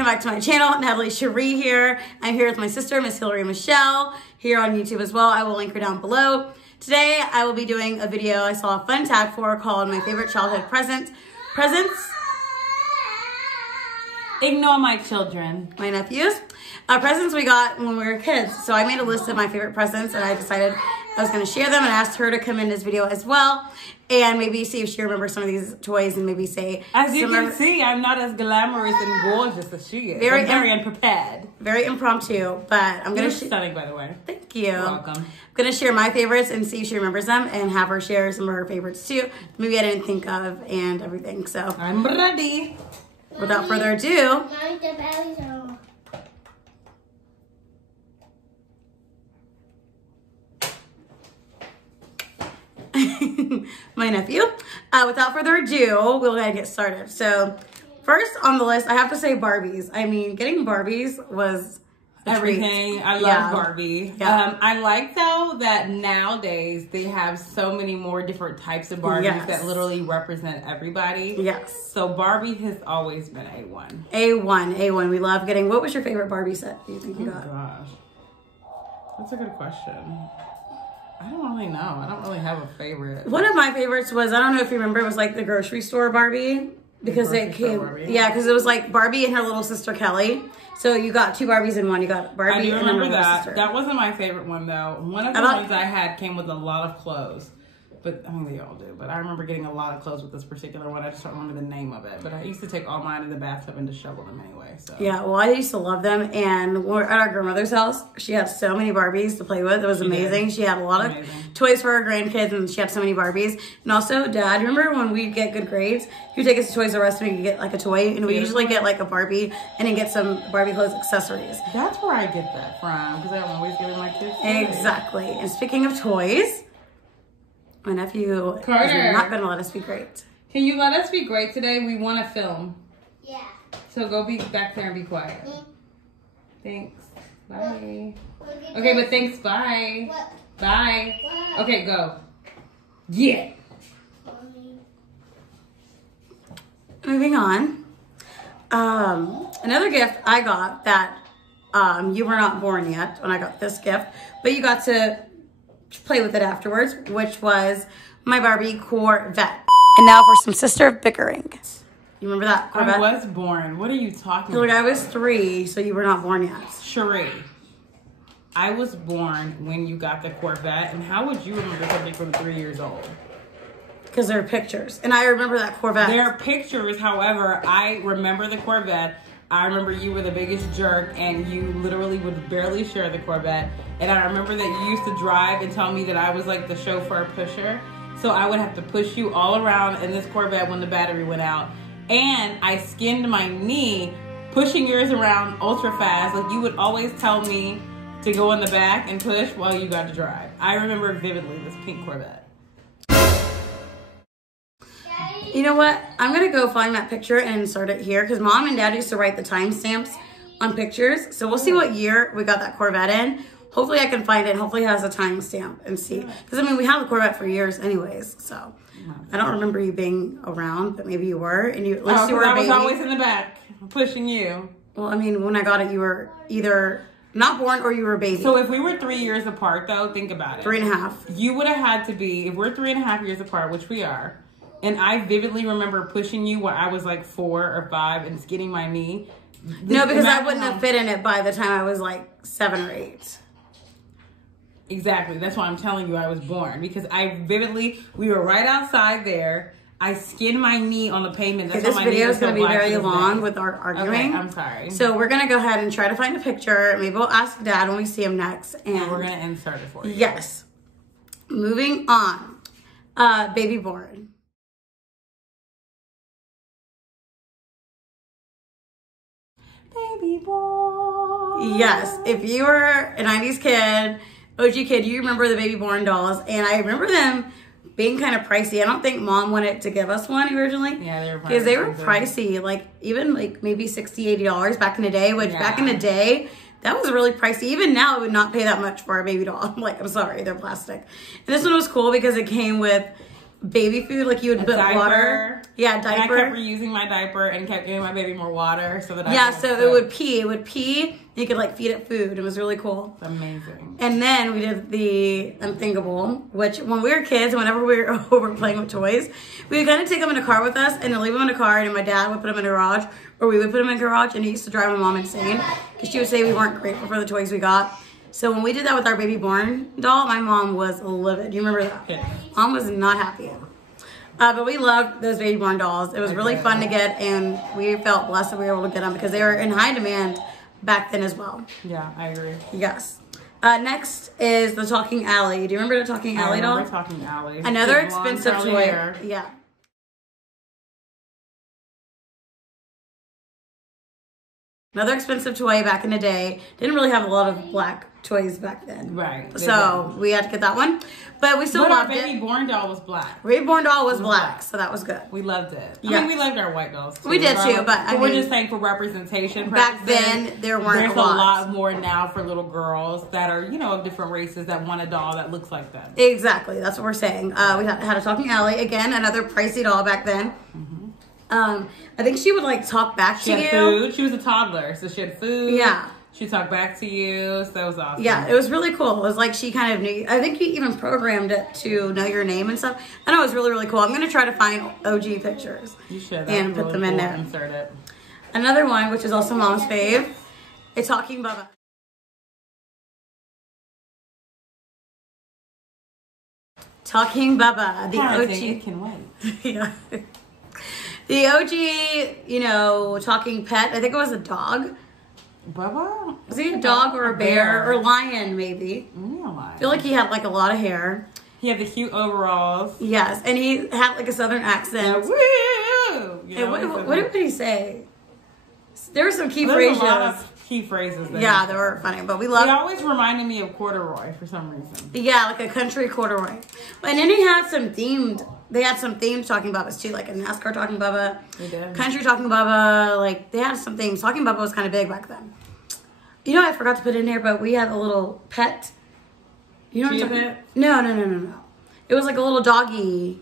welcome back to my channel. Natalie Cherie here. I'm here with my sister, Miss Hillary Michelle, here on YouTube as well. I will link her down below. Today, I will be doing a video I saw a fun tag for called My Favorite Childhood Presents. Ignore my children. My nephews. Presents we got when we were kids. So I made a list of my favorite presents and I decided I was going to share them and asked her to come in this video as well. And maybe see if she remembers some of these toys and maybe say... As you can see, I'm not as glamorous and gorgeous as she is. Very unprepared. Very impromptu, but I'm going to... You're stunning, by the way. Thank you. You're welcome. I'm going to share my favorites and see if she remembers them and have her share some of her favorites too. Maybe I didn't think of and everything, so... I'm ready. Without further ado... my nephew. Without further ado, we're gonna get started. So first on the list, I have to say Barbies. I mean, getting Barbies was everything. Treat. I love Barbie. Yeah. I like though that nowadays they have so many more different types of Barbies that literally represent everybody. Yes. So Barbie has always been A1. A1. We love getting. What was your favorite Barbie set do you think you got? Oh gosh, that's a good question. I don't really know. I don't really have a favorite. One of my favorites was, I don't know if you remember, it was like the grocery store Barbie. Because it came, yeah, because it was like Barbie and her little sister Kelly. So you got two Barbies in one. You got Barbie I do and her remember little that. sister. That wasn't my favorite one though. One of the ones I had came with a lot of clothes. But I mean, they all do. But I remember getting a lot of clothes with this particular one. I just don't remember the name of it. But I used to take all mine in the bathtub and just shovel them anyway. So yeah, well, I used to love them. And when we were at our grandmother's house, she had so many Barbies to play with. It was amazing. She had a lot of toys for her grandkids, and she had so many Barbies. And also, Dad, remember when we'd get good grades? He would take us to Toys R Us and we'd get like a toy. And we usually get like a Barbie and then get some Barbie clothes accessories. That's where I get that from. Because I'm always giving my kids toys. Exactly. And speaking of toys... my nephew is not going to let us be great. Can you let us be great today? We want to film. Yeah. So go be back there and be quiet. Thanks. Bye. Okay, but thanks. Bye. What? Bye. What? Okay, go. Yeah. Moving on. Another gift I got that you were not born yet when I got this gift, but you got to play with it afterwards, which was my Barbie Corvette. And now for some sister bickering. You remember that Corvette? I was born. What are you talking about? Look, I was 3, so you were not born yet. Cherie, I was born when you got the Corvette, and how would you remember something from 3 years old? Because there are pictures, and I remember that Corvette. There are pictures, however, I remember the Corvette. I remember you were the biggest jerk and you literally would barely share the Corvette. And I remember that you used to drive and tell me that I was like the chauffeur pusher. So I would have to push you all around in this Corvette when the battery went out. And I skinned my knee pushing yours around ultra fast. Like you would always tell me to go in the back and push while you got to drive. I remember vividly this pink Corvette. You know what? I'm going to go find that picture and insert it here because Mom and Dad used to write the timestamps on pictures. So we'll see what year we got that Corvette in. Hopefully I can find it. Hopefully it has a timestamp and see. Because, I mean, we had the Corvette for years anyways. So I don't remember you being around, but maybe you were. And you, at least you were a baby. I was always in the back pushing you. Well, I mean, when I got it, you were either not born or you were a baby. So if we were 3 years apart, though, think about it. 3.5. You would have had to be, if we're 3.5 years apart, which we are, and I vividly remember pushing you when I was like 4 or 5 and skinning my knee. No, because I wouldn't have fit in it by the time I was like 7 or 8. Exactly. That's why I'm telling you I was born. Because I vividly, we were right outside there. I skinned my knee on the pavement. That's okay, this video is going to be very long with our arguing. Okay, I'm sorry. So we're going to go ahead and try to find a picture. Maybe we'll ask Dad when we see him next. And we're going to insert it for you. Yes. Moving on. Baby born. Baby boy. Yes, if you were a 90s kid, OG kid, you remember the Baby Born dolls. And I remember them being kind of pricey. I don't think Mom wanted to give us one originally. Yeah, they were pricey. Because they were pricey, like even like maybe $60, $80 back in the day, which back in the day, that was really pricey. Even now, I would not pay that much for a baby doll. I'm like, I'm sorry, they're plastic. And this one was cool because it came with baby food, like you would put water. Yeah, diaper. And I kept reusing my diaper and kept giving my baby more water so that so it would pee. It would pee. And you could like feed it food. It was really cool. It's amazing. And then we did the unthinkable, which when we were kids, whenever we were over playing with toys, we would kind of take them in a car with us and then leave them in a car, and my dad would put them in a garage, or we would put them in a garage, and he used to drive my mom insane because she would say we weren't grateful for the toys we got. So when we did that with our baby born doll, my mom was livid. Do you remember that? Yeah. Mom was not happy. But we loved those baby born dolls. It was really fun to get, and we felt blessed that we were able to get them because they were in high demand back then as well. Yeah, I agree. Yes. Next is the Talking Alley. Do you remember the Talking Alley doll? I remember Talking Alley. Another expensive toy. Hair. Yeah. Another expensive toy back in the day. Didn't really have a lot of black toys back then. Right. So we had to get that one. But we still loved it. Our baby born doll was black. Baby born doll was black, so that was good. We loved it. Yes. I mean, we loved our white dolls too. We did too, but we're just saying for representation back purposes, then there weren't there's a lot more now for little girls that are, you know, of different races that want a doll that looks like them. Exactly, that's what we're saying. We had a Talking Alley, again, another pricey doll back then. I think she would like talk back to you. She had food. She was a toddler, so she had food. Yeah. She talked back to you, so that was awesome. Yeah, it was really cool. It was like she kind of knew. I think you even programmed it to know your name and stuff. I know it was really, really cool. I'm going to try to find OG pictures. You should. And put them in there. Insert it. Another one, which is also Mom's fave, a Talking Bubba. Talking Bubba, the OG. It can wait. Yeah. The OG, you know, talking pet. I think it was a dog. Bubba? Was he a dog or a bear or lion, maybe? I feel like he had like a lot of hair. He had the cute overalls. Yes, and he had like a southern accent. Woo! What did he say? There were some key phrases. phrases. A lot of key phrases. Yeah, they were funny, but we loved. He always reminded me of Corduroy for some reason. Yeah, like a country corduroy. And then he had some themed. They had some themed Talking Bubbas too, like a NASCAR Talking Bubba, They did. country Talking Bubba. Like they had some themes. Talking Bubba was kind of big back then. You know, I forgot to put in there, but we had a little pet. You know what I'm talking about? No. It was like a little doggy.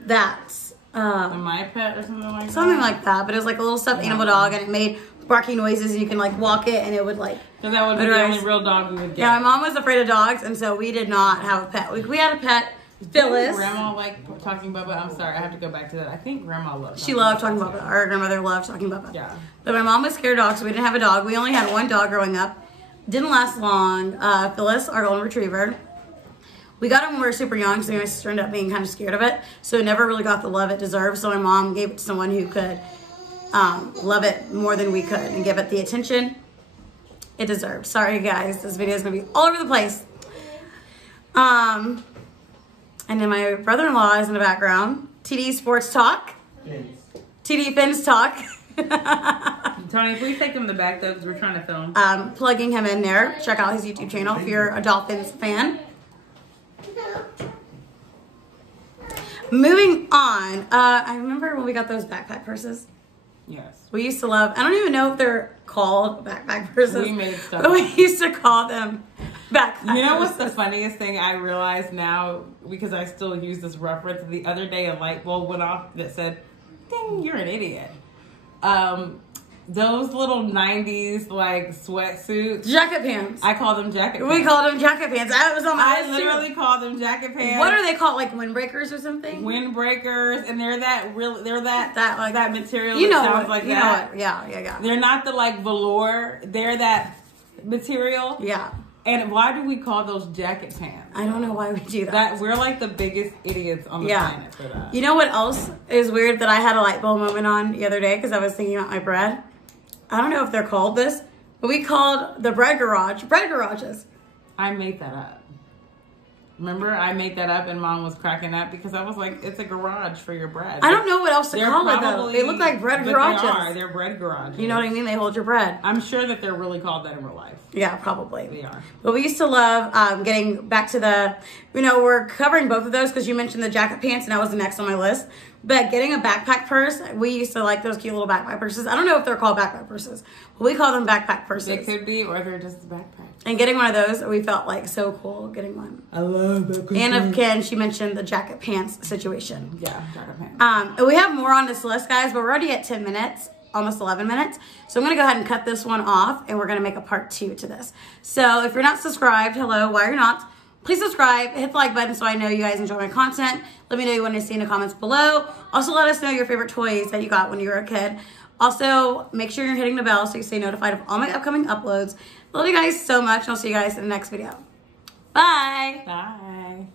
That's My Pet or something like that. Something like that, but it was like a little stuffed animal dog, and it made barking noises, and you can like walk it, and it would like. So that would be the only real dog we would get. Yeah, my mom was afraid of dogs, and so we did not have a pet. We had a pet. Phyllis. Grandma liked Talking Bubba. I'm sorry, I have to go back to that. I think Grandma loved. She loved Talking Bubba. Our grandmother loved Talking Bubba. Yeah. But my mom was scared of dogs, so we didn't have a dog. We only had one dog growing up. Didn't last long. Phyllis, our golden retriever. We got him when we were super young, so my sister ended up being kind of scared of it. So it never really got the love it deserved. So my mom gave it to someone who could love it more than we could and give it the attention it deserved. Sorry, guys. This video is going to be all over the place. And then my brother-in-law is in the background. TD Sports Talk. Fins. TD Fins Talk. Tony, please take them to the back though, because we're trying to film. Plugging him in there. Check out his YouTube channel if you're a Dolphins fan. Moving on. I remember when we got those backpack purses. Yes. We used to love, I don't even know if they're called backpack purses. We made stuff. But we used to call them backpack You know what's purses. the funniest thing I realize now, because I still use this reference? The other day a light bulb went off that said, ding, you're an idiot. Those little 90s like sweatsuits. Jacket pants. I call them jacket pants. We called them jacket pants. That was on my I list too. literally call them jacket pants. What are they called? Like windbreakers or something? Windbreakers, and they're that material You know that sounds what? like You know that. what? Yeah. They're not the like velour. They're that material. Yeah. And why do we call those jacket pants? I don't know why we do that. That we're like the biggest idiots on the planet for that. You know what else is weird that I had a light bulb moment on the other day because I was thinking about my bread? I don't know if they're called this, but we called the bread garage bread garages. I made that up. Remember, I made that up and Mom was cracking up because I was like, it's a garage for your bread. I don't know what else to They're call it though. probably- They look like bread but garages. They are. They're bread garages. You know what I mean? They hold your bread. I'm sure that they're really called that in real life. Yeah, probably. They are. But we used to love getting back to the, we're covering both of those because you mentioned the jacket pants and that was the next on my list. But getting a backpack purse, we used to like those cute little backpack purses. I don't know if they're called backpack purses, but we call them backpack purses. They could be, or they're just backpacks. And getting one of those, we felt like so cool getting one. I love backpack. And again, she mentioned the jacket pants situation. Yeah, jacket pants. And we have more on this list, guys, but we're already at 10 minutes, almost 11 minutes. So I'm going to go ahead and cut this one off, and we're going to make a part 2 to this. So if you're not subscribed, hello, why are you not? Please subscribe, hit the like button so I know you guys enjoy my content. Let me know you want to see in the comments below. Also, let us know your favorite toys that you got when you were a kid. Also, make sure you're hitting the bell so you stay notified of all my upcoming uploads. Love you guys so much, and I'll see you guys in the next video. Bye. Bye.